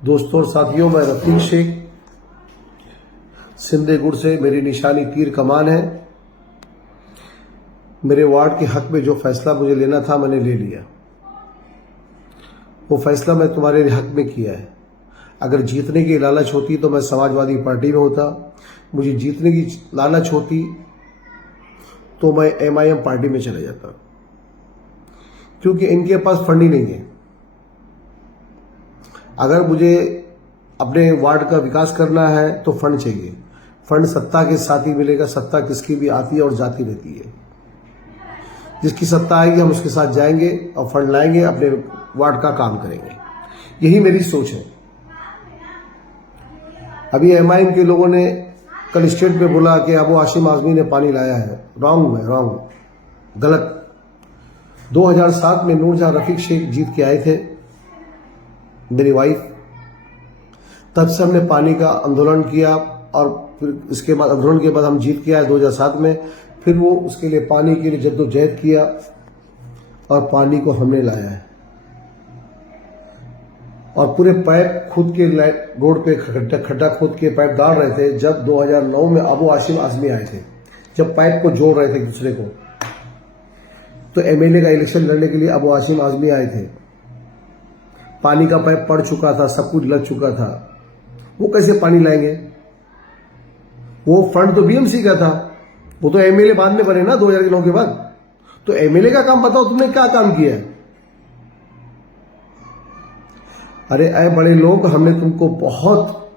दोस्तों और साथियों, मैं रफीक शेख सिंधेगुड़ से। मेरी निशानी तीर कमान है। मेरे वार्ड के हक में जो फैसला मुझे लेना था मैंने ले लिया। वो फैसला मैं तुम्हारे हक में किया है। अगर जीतने की लालच होती तो मैं समाजवादी पार्टी में होता। मुझे जीतने की लालच होती तो मैं MIM पार्टी में चले जाता, क्योंकि इनके पास फंड ही नहीं है। अगर मुझे अपने वार्ड का विकास करना है तो फंड चाहिए। फंड सत्ता के साथ ही मिलेगा। सत्ता किसकी भी आती है और जाती रहती है। जिसकी सत्ता आएगी हम उसके साथ जाएंगे और फंड लाएंगे, अपने वार्ड का काम करेंगे। यही मेरी सोच है। अभी MIM के लोगों ने कल स्टेट पे बोला कि अबू हाशिम आजमी ने पानी लाया है। रॉन्ग है, रॉन्ग, गलत। 2007 में नूरजहां रफीक शेख जीत के आए थे, मेरी वाइफ। तब से हमने पानी का आंदोलन किया और फिर इसके बाद आंदोलन के बाद हम जीत के आए 2007 में। फिर वो उसके लिए पानी के लिए जद्दोजहद किया और पानी को हमने लाया है। और पूरे पाइप खुद के रोड पे खड्डा खोद के पाइप डाल रहे थे। जब 2009 में अबू हाशिम आजमी आए थे, जब पाइप को जोड़ रहे थे एक दूसरे को, तो MLA का इलेक्शन लड़ने के लिए अबू हाशिम आजमी आए थे। पानी का पाइप पड़ चुका था, सब कुछ लग चुका था। वो कैसे पानी लाएंगे? वो फंड तो BMC का था। वो तो MLA बाद में बने ना 2009 के बाद। तो MLA का काम बताओ, तुमने क्या काम किया है? अरे ऐ बड़े लोग, हमने तुमको बहुत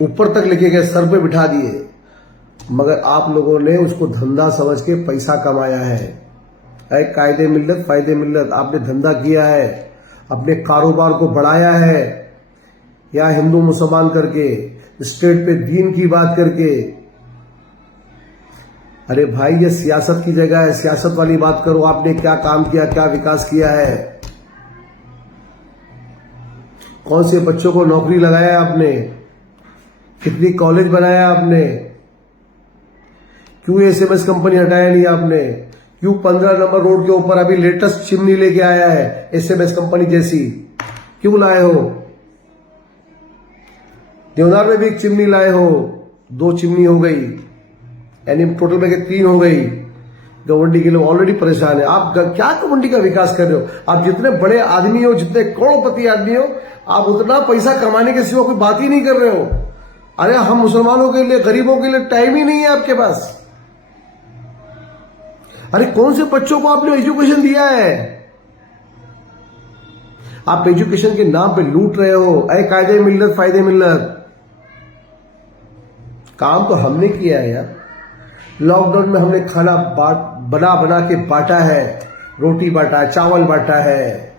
ऊपर तक लेके गए, सर पे बिठा दिए, मगर आप लोगों ने उसको धंधा समझ के पैसा कमाया है। ऐ कायदे मिल्लत फायदे मिल्लत, आपने धंधा किया है, अपने कारोबार को बढ़ाया है। या हिंदू मुसलमान करके, स्टेट पे दीन की बात करके। अरे भाई, ये सियासत की जगह है, सियासत वाली बात करो। आपने क्या काम किया, क्या विकास किया है? कौन से बच्चों को नौकरी लगाया आपने? कितनी कॉलेज बनाया आपने? क्यों SMS कंपनी हटाया नहीं आपने? क्यों 15 नंबर रोड के ऊपर अभी लेटेस्ट चिमनी लेके आया है SMS कंपनी जैसी? क्यों लाए हो? देवनार में भी एक चिमनी लाए हो, 2 चिमनी हो गई, यानी टोटल में 3 हो गई। गवंडी के लोग ऑलरेडी परेशान है। आप क्या गवंडी का विकास कर रहे हो? आप जितने बड़े आदमी हो, जितने करोड़पति आदमी हो, आप उतना पैसा कमाने के सिवा कोई बात ही नहीं कर रहे हो। अरे हम मुसलमानों के लिए, गरीबों के लिए टाइम ही नहीं है आपके पास। अरे कौन से बच्चों को आपने एजुकेशन दिया है? आप एजुकेशन के नाम पे लूट रहे हो। अरे कायदे मिल्लत फायदे मिल्लत, काम तो हमने किया है यार। लॉकडाउन में हमने खाना बना बना के बांटा है। रोटी बांटा है, चावल बांटा है,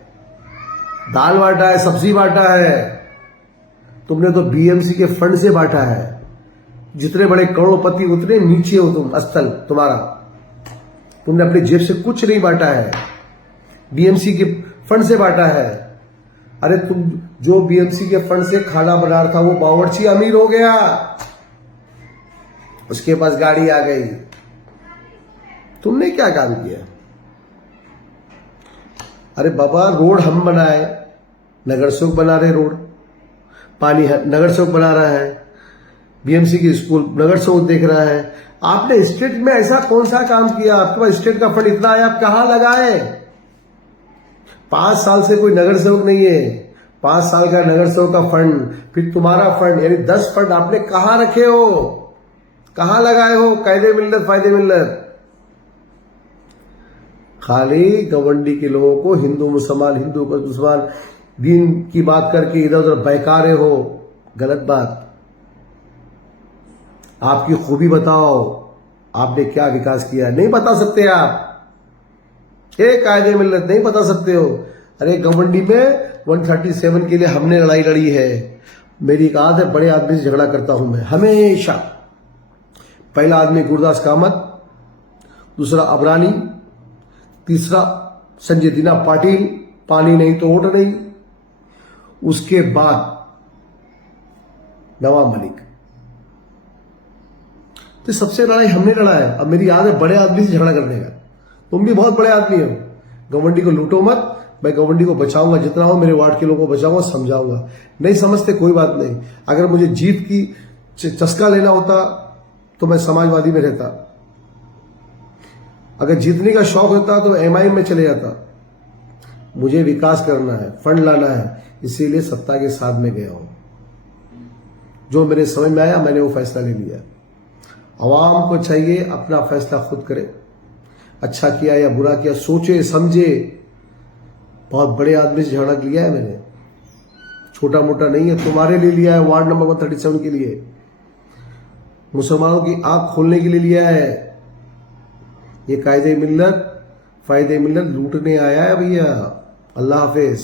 दाल बांटा है, सब्जी बांटा है। तुमने तो BMC के फंड से बांटा है। जितने बड़े करोड़पति उतने नीचे हो तुम, स्थल तुम्हारा। तुमने अपनी जेब से कुछ नहीं बांटा है, BMC के फंड से बांटा है। अरे तुम जो BMC के फंड से खाना बना रहा था वो बावर्ची अमीर हो गया, उसके पास गाड़ी आ गई। तुमने क्या काम किया? अरे बाबा, रोड हम बनाए, नगर सेवक बना रहे रोड, पानी नगर सेवक बना रहा है, BMC की स्कूल नगर सेवक देख रहा है। आपने स्टेट में ऐसा कौन सा काम किया? आपके पास स्टेट का फंड इतना है, आप कहां लगाए? 5 साल से कोई नगर सेवक नहीं है। 5 साल का नगर सेवक का फंड, फिर तुम्हारा फंड, यानी 10 फंड आपने कहां रखे हो, कहां लगाए हो? कायदे मिल्लत फायदे मिल्लत। खाली गवंडी के लोगों को हिंदू मुसलमान, हिंदू को मुसलमान, दीन की बात करके इधर उधर बहकारे हो। गलत बात। आपकी खूबी बताओ, आपने क्या विकास किया? नहीं बता सकते आप। कायदे मिल्लत नहीं बता सकते हो। अरे गवंडी में 137 के लिए हमने लड़ाई लड़ी है। मेरी एक आदत है, बड़े आदमी से झगड़ा करता हूं मैं हमेशा। पहला आदमी गुरदास कामत, दूसरा अबरानी, तीसरा संजय दीना पाटिल, पानी नहीं तो वोट नहीं, उसके बाद नवाब मलिक। तो सबसे लड़ाई हमने लड़ा है। अब मेरी आदत है बड़े आदमी से झगड़ा करने का। तुम भी बहुत बड़े आदमी हो। गवर्नमेंट को लूटो मत, मैं गवर्नमेंट को बचाऊंगा, जितना हो मेरे वार्ड के लोगों को बचाऊंगा, समझाऊंगा। नहीं समझते कोई बात नहीं। अगर मुझे जीत की चस्का लेना होता तो मैं समाजवादी में रहता, अगर जीतने का शौक होता तो एमआईएम में चले जाता। मुझे विकास करना है, फंड लाना है, इसीलिए सत्ता के साथ में गया हूं। जो मेरे समझ में आया मैंने वो फैसला ले लिया। आवाम को चाहिए अपना फैसला खुद करे, अच्छा किया या बुरा किया, सोचे समझे। बहुत बड़े आदमी से झगड़ा लिया है मैंने, छोटा मोटा नहीं है। तुम्हारे लिए लिया है, वार्ड नंबर 137 के लिए, मुसलमानों की आंख खोलने के लिए लिया है। ये कायदे मिल्लत फायदे मिल्लत लूटने आया है भैया। अल्लाह हाफिज।